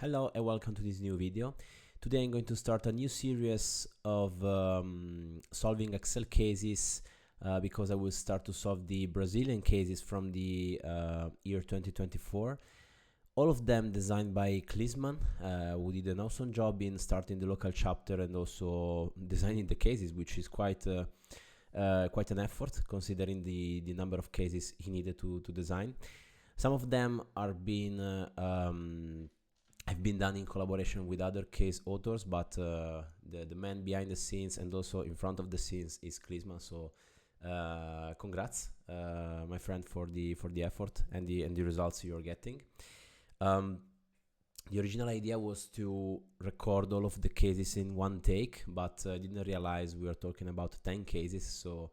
Hello and welcome to this new video. Today I'm going to start a new series of solving Excel cases because I will start to solve the Brazilian cases from the year 2024. All of them designed by Klisman, who did an awesome job in starting the local chapter and also designing the cases, which is quite an effort considering the number of cases he needed to design. Some of them are being have been done in collaboration with other case authors, but the man behind the scenes and also in front of the scenes is Klisman. So congrats, my friend, for the effort and the results you're getting. The original idea was to record all of the cases in one take, but I didn't realize we were talking about 10 cases, so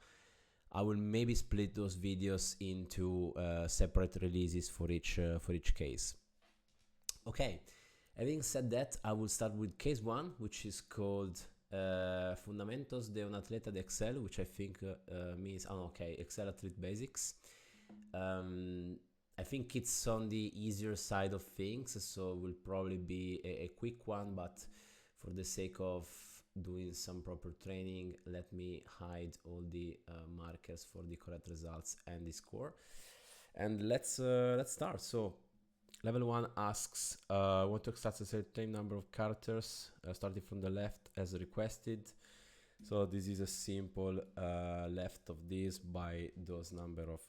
I will maybe split those videos into separate releases for each case. Okay, having said that, I will start with case 1, which is called Fundamentos de un atleta de Excel, which I think means, Excel Athlete Basics. I think it's on the easier side of things, so it will probably be a quick one, but for the sake of doing some proper training, let me hide all the markers for the correct results and the score. And let's start. So level 1 asks, want to extract a certain number of characters starting from the left as requested. So this is a simple left of this by those number of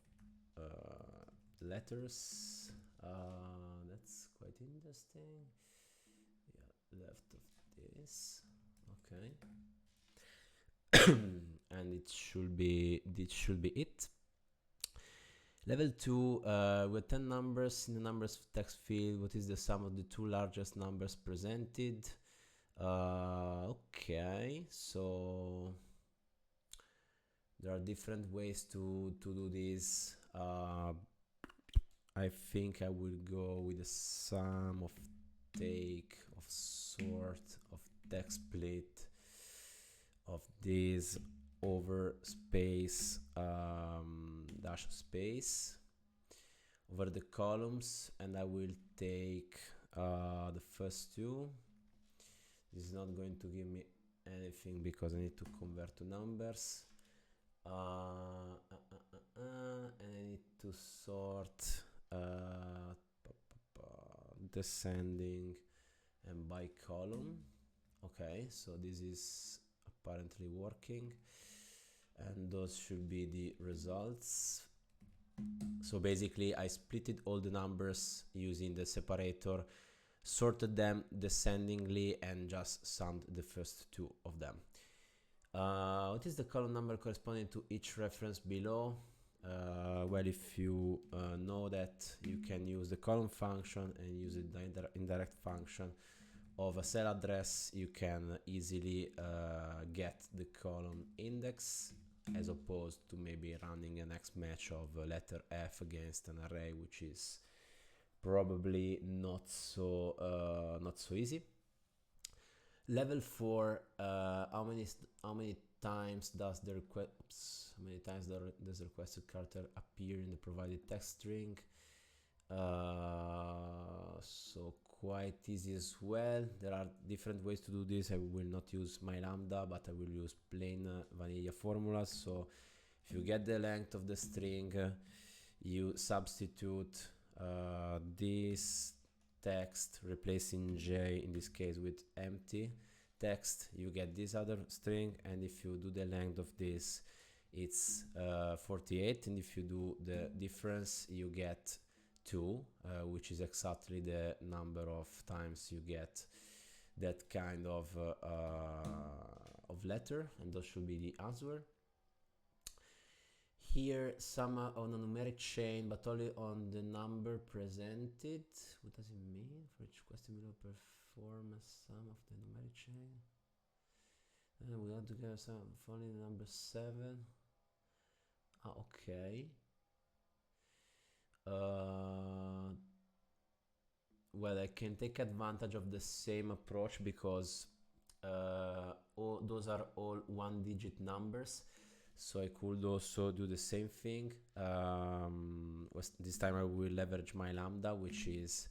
letters. That's quite interesting. Yeah, left of this. Okay. And it should be it. Level 2, with 10 numbers in the numbers text field. What is the sum of the two largest numbers presented? Okay, so there are different ways to do this. I think I will go with the sum of take of sort of text split of this over space dash space over the columns, and I will take the first two. This is not going to give me anything because I need to convert to numbers, and I need to sort descending and by column. Okay, so this is apparently working, and those should be the results. So basically I splitted all the numbers using the separator, sorted them descendingly, and just summed the first two of them. What is the column number corresponding to each reference below? Well, if you know that, you can use the column function and use the indirect function of a cell address. You can easily get the column index, as opposed to maybe running an X match of letter F against an array, which is probably not so easy. Level 4, how many times does the requested character appear in the provided text string? So quite easy as well. There are different ways to do this. I will not use my lambda, but I will use plain vanilla formulas. So if you get the length of the string, you substitute this text, replacing j in this case with empty text, you get this other string, and if you do the length of this, it's 48, and if you do the difference, you get 2, which is exactly the number of times you get that kind of letter, and those should be the answer. Here, sum on a numeric chain, but only on the number presented. What does it mean? For each question below, perform a sum of the numeric chain. And we have to get some only the number 7. Okay. Well, I can take advantage of the same approach because those are all one-digit numbers. So I could also do the same thing. This time I will leverage my lambda, which is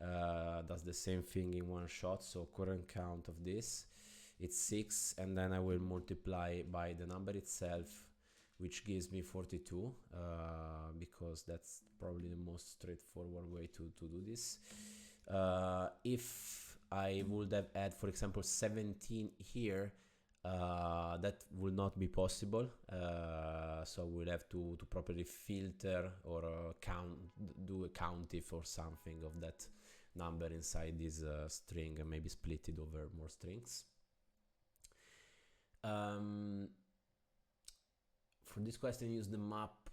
does the same thing in one shot. So current count of this, it's 6, and then I will multiply by the number itself, which gives me 42, because that's probably the most straightforward way to do this. If I would have had, for example, 17 here, that will not be possible, so we'll have to properly filter or do a countif or something of that number inside this string, and maybe split it over more strings. For this question, use the map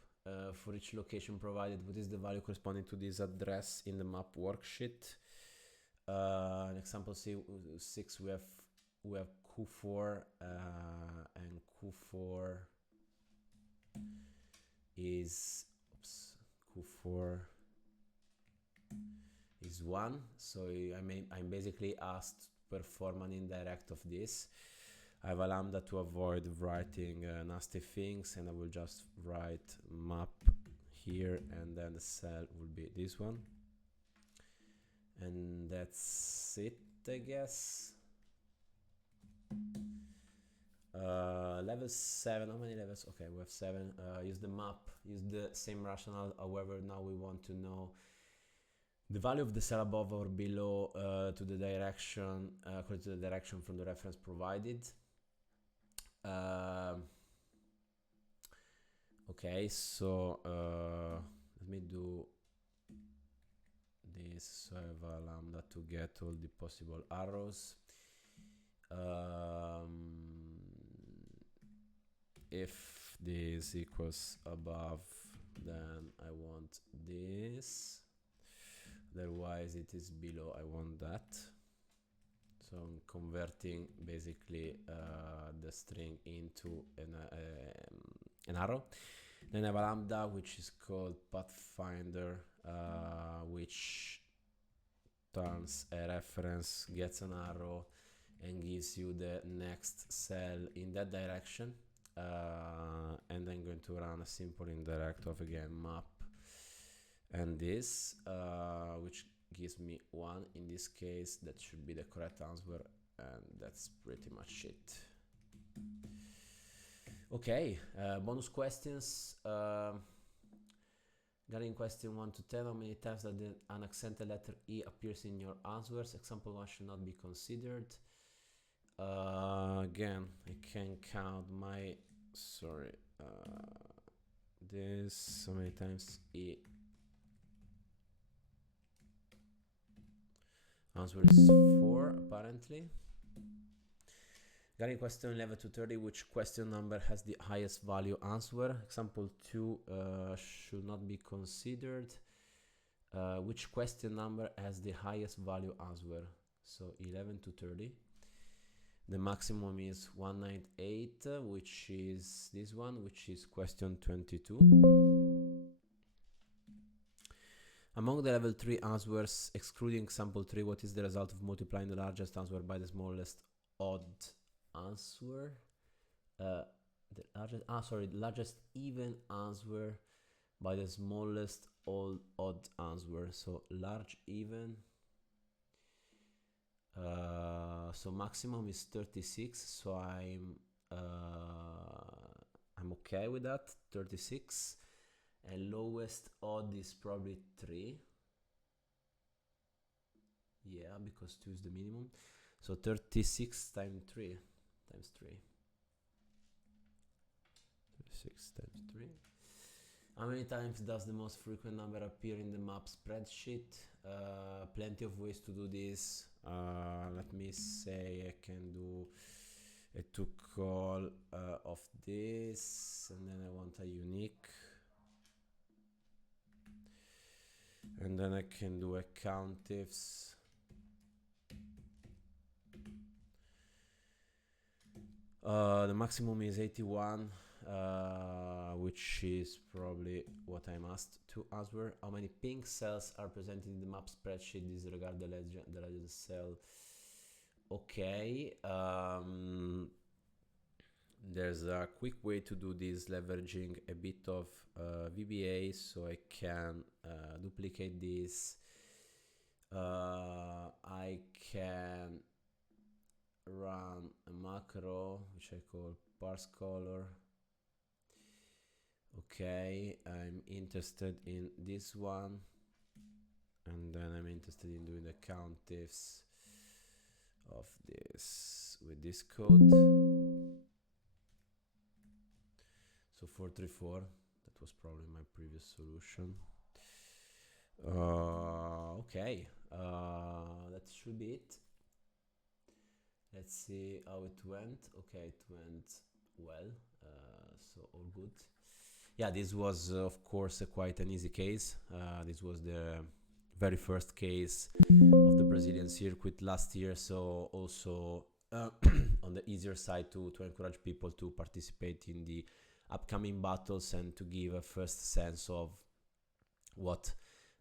for each location provided. What is the value corresponding to this address in the map worksheet? In example 6, we have Q4, and Q4 is Q4 is 1. So I'm basically asked to perform an indirect of this. I have a lambda to avoid writing nasty things, and I will just write map here, and then the cell will be this one, and that's it, I guess. Level 7, how many levels? Okay, we have 7. Use the map, use the same rationale. However, now we want to know the value of the cell above or below to the direction, according to the direction from the reference provided. Okay, so let me do this. So I have a lambda to get all the possible arrows. If this equals above, then I want this. Otherwise, it is below, I want that. So I'm converting basically the string into an arrow. Then I have a lambda, which is called pathfinder, which turns a reference, gets an arrow, and gives you the next cell in that direction. And I'm going to run a simple indirect of, again, map and this, which gives me 1 in this case. That should be the correct answer, and that's pretty much it. Okay, bonus questions. Regarding question 1 to 10, how many times that the unaccented letter E appears in your answers? Example 1 should not be considered. Again, I can count my, this, how many times E. Answer is 4, apparently. Regarding question 11 to 30, which question number has the highest value answer? Example 2 should not be considered. Which question number has the highest value answer? So 11 to 30. The maximum is 198, which is this one, which is question 22. Among the level 3 answers, excluding example 3, what is the result of multiplying the largest answer by the smallest odd answer? The largest even answer by the smallest odd answer. So large even. So maximum is 36. So I'm okay with that. 36. And lowest odd is probably 3. Yeah, because 2 is the minimum. So 36 times 3 times 3. 36 times 3. How many times does the most frequent number appear in the map spreadsheet? Plenty of ways to do this. Let me say I can do a to call of this, and then I want a unique. And then I can do a countifs. The maximum is 81, which is probably what I'm asked to answer. How many pink cells are presented in the map spreadsheet? Disregard the legend cell. Okay. There's a quick way to do this, leveraging a bit of VBA, so I can duplicate this, I can run a macro which I call parse color. Okay, I'm interested in this one, and then I'm interested in doing the countifs of this with this code. So 434, that was probably my previous solution. Okay, that should be it. Let's see how it went. Okay, it went well, so all good. Yeah, this was of course quite an easy case. This was the very first case of the Brazilian circuit last year, so also on the easier side to encourage people to participate in the upcoming battles and to give a first sense of what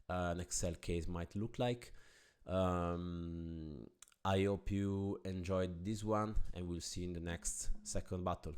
an Excel case might look like. I hope you enjoyed this one, and we'll see you in the next second battle.